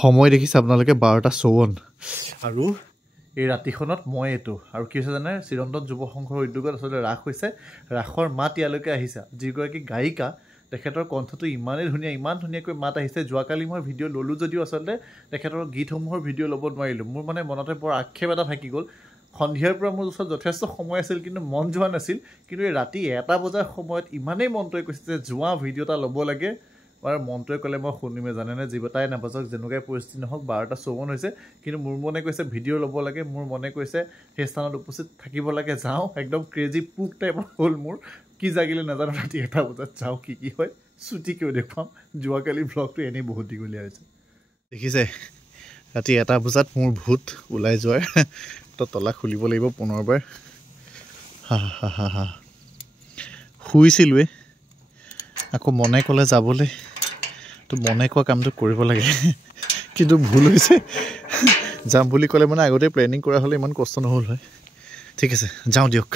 সময় দেখিছে আপোনালোকে 12:54 আৰু এই ৰাতিখনত মই এইটো আৰু কি হৈছে জানে চিৰন্তন যুৱ সংঘৰ উদ্যোগত আচলতে ৰাস হৈছে ৰাসৰ মাত ইয়ালৈকে আহিছে যিগৰাকী গায়িকা তেখেতৰ কণ্ঠটো ইমানেই ধুনীয়া ইমান ধুনীয়াকৈ মাত আহিছে যোৱাকালি মই ভিডিঅ' ল'লোঁ যদিও আচলতে তেখেতৰ গীতসমূহৰ ভিডিঅ' ল'ব নোৱাৰিলোঁ মোৰ মানে মনতে বৰ আক্ষেপ এটা থাকি গ'ল সন্ধিয়াৰ পৰা মোৰ ওচৰত যথেষ্ট সময় আছিল কিন্তু মন যোৱা নাছিল কিন্তু এই ৰাতি 1 বজাৰ সময়ত ইমানেই মনটোৱে কৈছে যে যোৱা ভিডিঅ' এটা ল'ব লাগে আৰু মনটোৱে ক'লে মই শুনিমে জানেনে জীৱতাই নাবাজক যেনেকুৱাই পৰিস্থিতি নহওক 12:54 হৈছে কিন্তু মোৰ মনে কৈছে ভিডিঅ' ল'ব লাগে মোৰ মনে কৈছে সেই স্থানত উপস্থিত থাকিব লাগে যাওঁ একদম ক্ৰেজি পুক টাইপৰ হ'ল মোৰ কি জাগিলে নাজানো ৰাতি 1 বজাত যাওঁ কি হয় ছুটিকেও দেখুৱাম যোৱাকালি ব্লগটো এনেই বহুত দীঘলীয়া হৈছে দেখিছে ৰাতি 1 বজাত মোৰ ভূত ওলাই যোৱাৰ তো তলা খুলিব লাগিব পুনৰবাৰ হা শুইছিলোৱে আকৌ মনে ক'লে যাবলৈ তো মনে কোৱা কামটো কৰিব লাগে কিন্তু ভুল হৈছে যাম বুলি ক'লে মানে আগতে প্লেনিং কৰা হ'লে ইমান কষ্ট নহ'ল হয় ঠিক আছে যাওঁ দিয়ক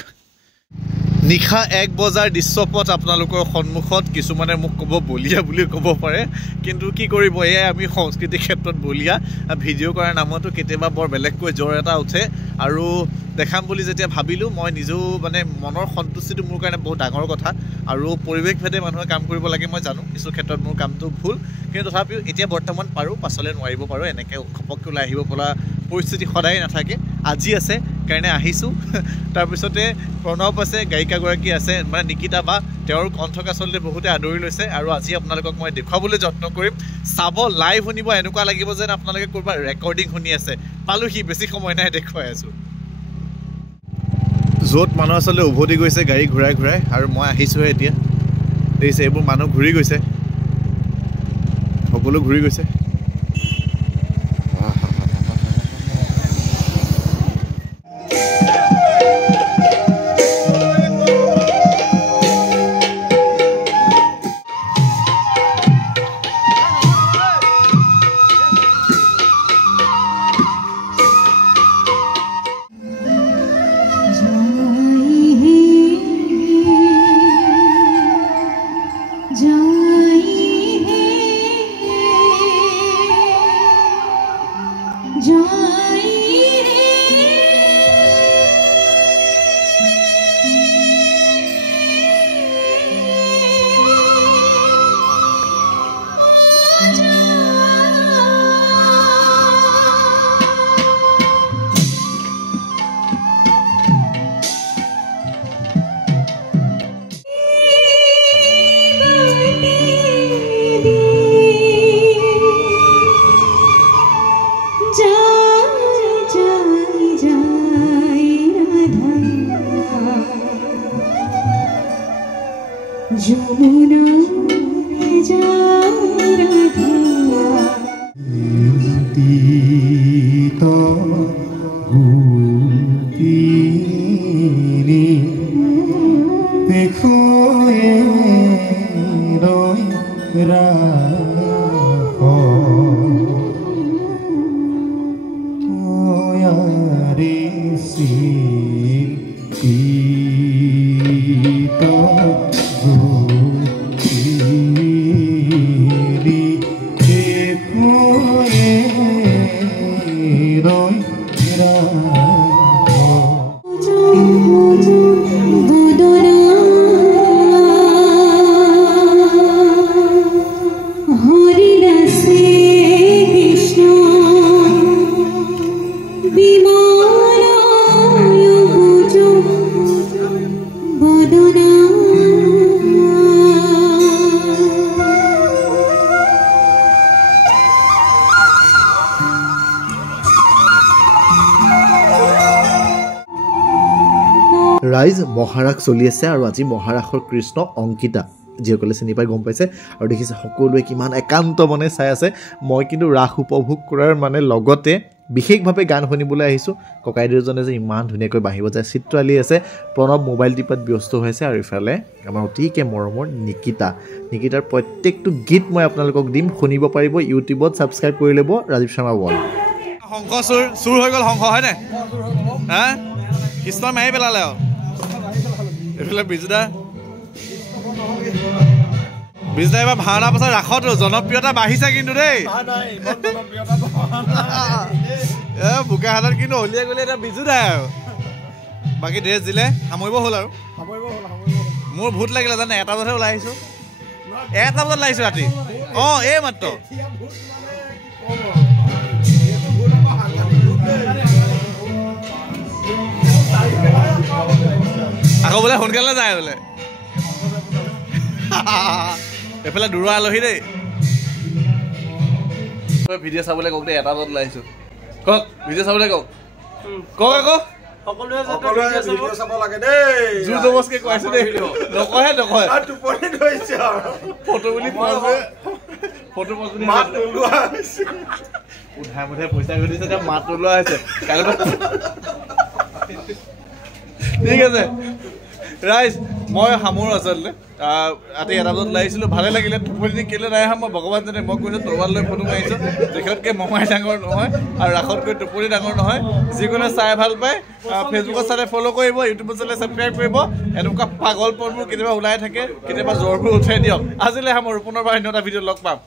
নিশা 1 বজাৰ দৃশ্যপট আপোনালোকৰ সন্মুখত কিছুমানে মোক ক'ব বলিয়া বুলি ক'ব পাৰে কিন্তু কি কৰিব এয়াই আমি সংস্কৃতিৰ ক্ষেত্ৰত বলিয়া ভিডিঅ' কৰাৰ নামতো কেতিয়াবা বৰ বেলেগকৈ জ্বৰ এটা উঠে আৰু দেখাম বুলি যেতিয়া ভাবিলোঁ মই নিজেও মানে মনৰ সন্তুষ্টিটো মোৰ কাৰণে বহুত ডাঙৰ কথা আৰু পৰিৱেশভেদে মানুহে কাম কৰিব লাগে মই জানো কিছু ক্ষেত্ৰত মোৰ কামটো ভুল কিন্তু তথাপিও এতিয়া বৰ্তমান পাৰোঁ পাছলৈ নোৱাৰিব পাৰোঁ এনেকৈ খপককৈ ওলাই আহিব পৰা পৰিস্থিতি সদায় নাথাকে আজি আছে কাৰণে আহিছোঁ তাৰপিছতে প্ৰণৱ আছে গায়িকাগৰাকী আছে মানে নিকিতা বা তেওঁৰ কণ্ঠক আচলতে বহুতে আদৰি লৈছে আৰু আজি আপোনালোকক মই দেখুৱাবলৈ যত্ন কৰিম চাব লাইভ শুনিব এনেকুৱা লাগিব যেন আপোনালোকে ক'ৰবাত ৰেকৰ্ডিং শুনি আছে পালোহি বেছি সময় নাই দেখুৱাই আছোঁ য'ত মানুহ আচলতে উভতি গৈছে গাড়ী ঘূৰাই ঘূৰাই আৰু মই আহিছোঁহে এতিয়া দেখিছে এইবোৰ মানুহ ঘূৰি গৈছে সকলো ঘূৰি গৈছে ৰাইজ মহাৰাস চলি আছে আৰু আজি মহাৰাসৰ কৃষ্ণ অংকিতা যিসকলে চিনি পাই গম পাইছে আৰু দেখিছে সকলোৱে কিমান একান্ত মনে চাই আছে মই কিন্তু ৰাস উপভোগ কৰাৰ মানে লগতে বিশেষভাৱে গান শুনিবলৈ আহিছোঁ ককাইদেউজনে যে ইমান ধুনীয়াকৈ বাঢ়িব যায় চিত্ৰালী আছে প্ৰণৱ মোবাইল টিপাত ব্যস্ত হৈছে আৰু ইফালে আমাৰ অতিকে মৰমৰ নিকিতাৰ প্ৰত্যেকটো গীত মই আপোনালোকক দিম শুনিব পাৰিব ইউটিউবত ছাবস্ক্ৰাইব কৰি ল'ব ৰাজীৱ শৰ্মা ৱল শংখ চুৰ হৈ গ'ল শংখ হয়নে হা কৃষ্ণ মাৰি পেলালে আৰু এইফালে বিজুদা এবাৰ ভাওনা পাছত ৰাসত জনপ্ৰিয়তা বাঢ়িছে কিন্তু দেই বোকাহাটত কিন্তু হলিয়াই গ'লে এতিয়া বিজুদাই আৰু বাকী ড্ৰেছ দিলে সামৰিব হ'ল আৰু মোৰ ভূত লাগিলে জানে 1টা বজাতহে ওলাই আহিছোঁ 1টা বজাত লাগিছোঁ ৰাতি এই মাত্ৰ আকৌ বোলে সোনকালে যায় বোলে এইফালে দূৰৰ আলহী দেই ভিডিঅ' চাবলৈ কওক দেই 1টা বজাত ওলাই আহিছোঁ কওক ভিডিঅ' চাবলৈ কওক আকৌ পইচা ঘটিছে মাত ওলোৱা হৈছে ঠিক আছে ৰাইজ মই সামৰো আচলতে ৰাতি 1টা বজাত ওলাই আহিছিলোঁ ভালে লাগিলে টোপনি কেলৈ নাই অহা মই ভগৱান জানে মই কৈছোঁ তৰোৱাল লৈ ফটো মাৰিছোঁ তেখেতকৈ মমাই ডাঙৰ নহয় আৰু ৰাসতকৈ টোপনি ডাঙৰ নহয় যিকোনে চাই ভাল পায় ফেচবুকত চালে ফ'ল' কৰিব ইউটিউবত চালে ছাবস্ক্ৰাইব কৰিব এনেকুৱা পাগলপনবোৰ কেতিয়াবা ওলাই থাকে কেতিয়াবা জ্বৰবোৰ উঠাই দিয়ক আজিলৈ সামৰো পুনৰবাৰ অন্য এটা ভিডিঅ'ত লগ পাম